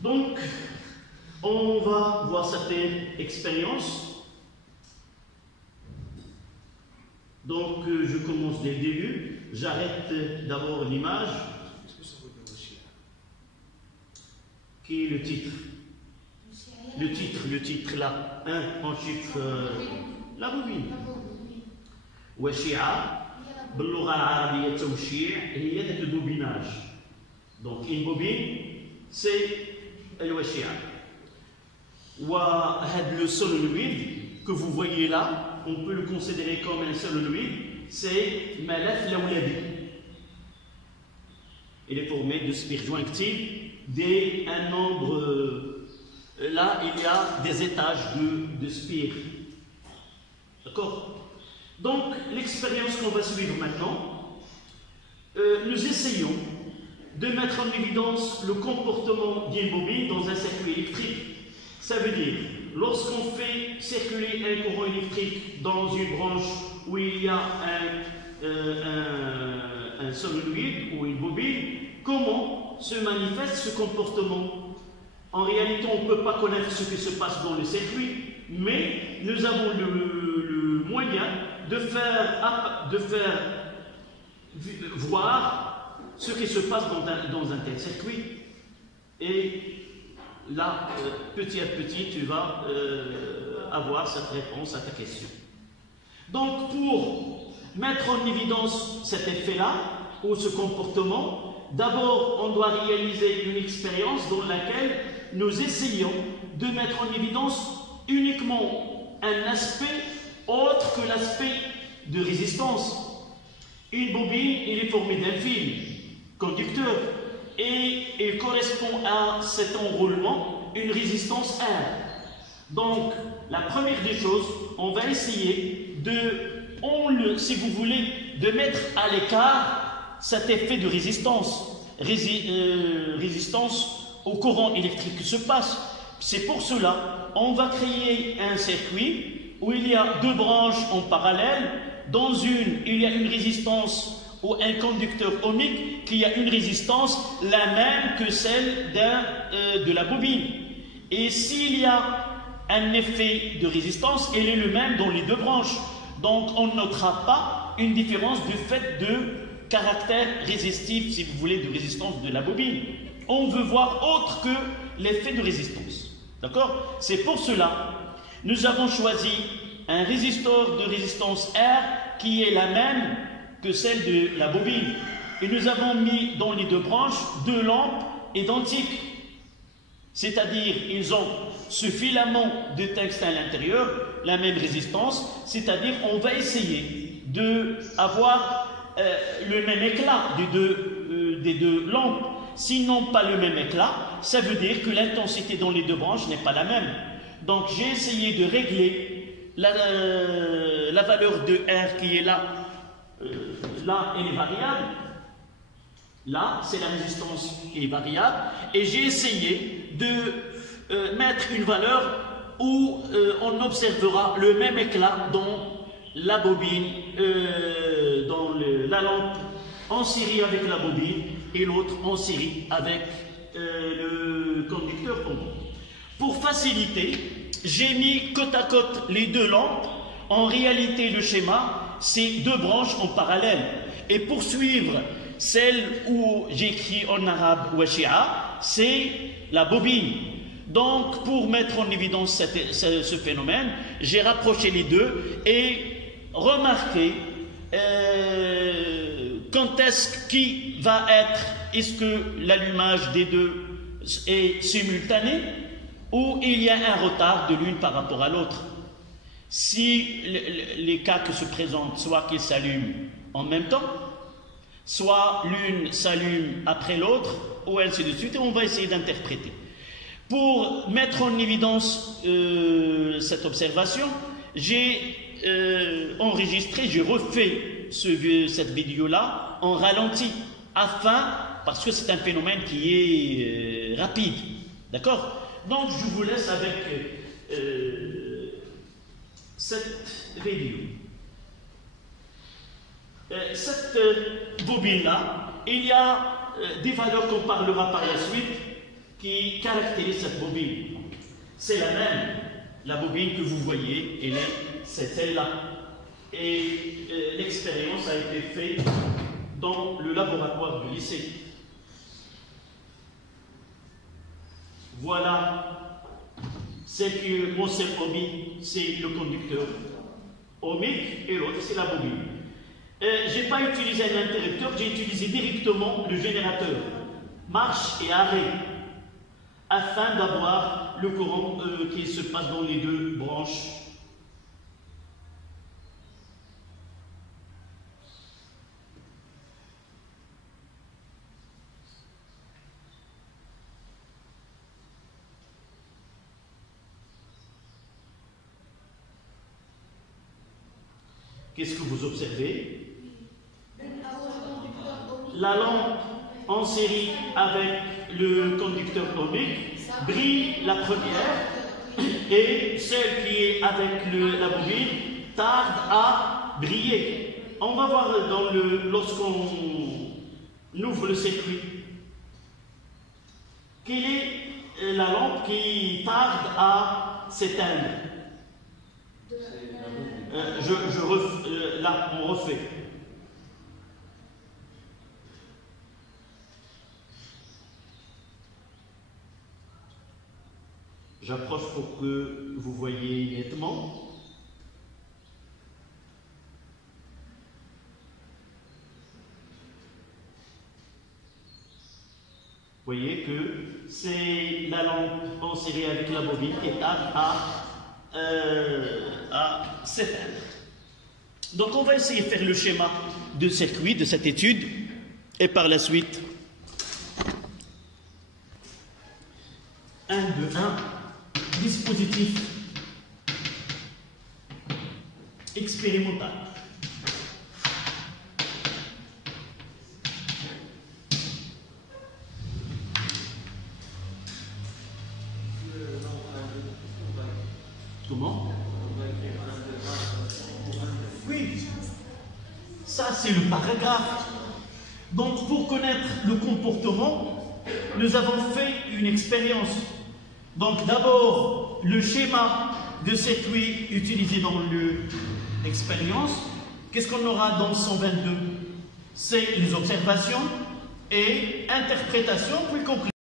Donc, on va voir cette expérience. Donc, je commence dès le début. J'arrête d'abord l'image. Qui est le titre? Le titre là, en chiffre, la bobine. وشيعة باللغة العربية التوشيع هي ذاك البوبيناج. Donc une bobine c'est الوشيعة. وهذا le solenoïde que vous voyez là, on peut le considérer comme un solenoïde, c'est ملف لولبي. Il est formé de spires jointives d'un nombre. Là, il y a des étages de spires. D'accord? Donc, l'expérience qu'on va suivre maintenant, nous essayons de mettre en évidence le comportement d'une bobine dans un circuit électrique. Ça veut dire, lorsqu'on fait circuler un courant électrique dans une branche où il y a un solenoïde ou une bobine, comment se manifeste ce comportement? En réalité, on ne peut pas connaître ce qui se passe dans le circuit, mais nous avons le moyen de faire voir ce qui se passe dans un tel circuit. Et là, petit à petit, tu vas avoir cette réponse à ta question. Donc, pour mettre en évidence cet effet-là, ou ce comportement, d'abord, on doit réaliser une expérience dans laquelle nous essayons de mettre en évidence uniquement un aspect autre que l'aspect de résistance. Une bobine, il est formé d'un fil conducteur et il correspond à cet enroulement une résistance R. Donc, la première des choses, on va essayer si vous voulez, de mettre à l'écart cet effet de résistance, résistance au courant électrique qui se passe. C'est pour cela, on va créer un circuit où il y a deux branches en parallèle. Dans une, il y a une résistance ou un conducteur ohmique qui a une résistance la même que celle de la bobine. Et s'il y a un effet de résistance, il est le même dans les deux branches. Donc on ne notera pas une différence du fait de caractère résistif, si vous voulez, de résistance de la bobine. On veut voir autre que l'effet de résistance. D'accord? C'est pour cela nous avons choisi un résisteur de résistance R qui est la même que celle de la bobine. Et nous avons mis dans les deux branches deux lampes identiques. C'est-à-dire, ils ont ce filament de tungstène à l'intérieur, la même résistance, c'est-à-dire on va essayer d'avoir le même éclat des deux lampes. Sinon pas le même éclat, ça veut dire que l'intensité dans les deux branches n'est pas la même. Donc j'ai essayé de régler la valeur de R qui est là. Là, elle est variable. Là, c'est la résistance qui est variable. Et j'ai essayé de mettre une valeur où on observera le même éclat dans la bobine, dans la lampe en série avec la bobine et l'autre en série avec le conducteur ohmique. Pour faciliter, j'ai mis côte à côte les deux lampes. En réalité, le schéma, c'est deux branches en parallèle. Et pour suivre celle où j'écris en arabe Washi'a, c'est la bobine. Donc, pour mettre en évidence ce phénomène, j'ai rapproché les deux et remarqué quand qui va est-ce que l'allumage des deux est simultané ou il y a un retard de l'une par rapport à l'autre. Si les cas que se présentent, soit qu'ils s'allument en même temps, soit l'une s'allume après l'autre, ou ainsi de suite, et on va essayer d'interpréter. Pour mettre en évidence cette observation, j'ai enregistré, j'ai refait cette vidéo-là en ralenti, parce que c'est un phénomène qui est rapide. D'accord? Donc je vous laisse avec cette vidéo. Cette bobine-là, il y a des valeurs qu'on parlera par la suite qui caractérise cette bobine. C'est la même. La bobine que vous voyez, c'est celle-là. Et l'expérience a été faite dans le laboratoire du lycée. Voilà. C'est que mon seul bobine, c'est le conducteur ohmique et l'autre, c'est la bobine. Je n'ai pas utilisé un interrupteur, j'ai utilisé directement le générateur, marche et arrêt, afin d'avoir le courant qui se passe dans les deux branches. Qu'est-ce que vous observez? La lampe en série avec le conducteur ohmique brille la première et celle qui est avec la bobine tarde à briller. On va voir lorsqu'on ouvre le circuit. Quelle est la lampe qui tarde à s'éteindre? Là, on refait. J'approche pour que vous voyez nettement. Vous voyez que c'est la lampe en série avec la bobine qui tarde à s'éteindre. Donc on va essayer de faire le schéma de circuit de cette étude et par la suite 1, 2, 1, dispositif expérimental. Comment? Oui, ça c'est le paragraphe. Donc pour connaître le comportement, nous avons fait une expérience. Donc d'abord, le schéma de circuit utilisé dans l'expérience. Qu'est-ce qu'on aura dans 122? C'est les observations et interprétations, puis conclusion.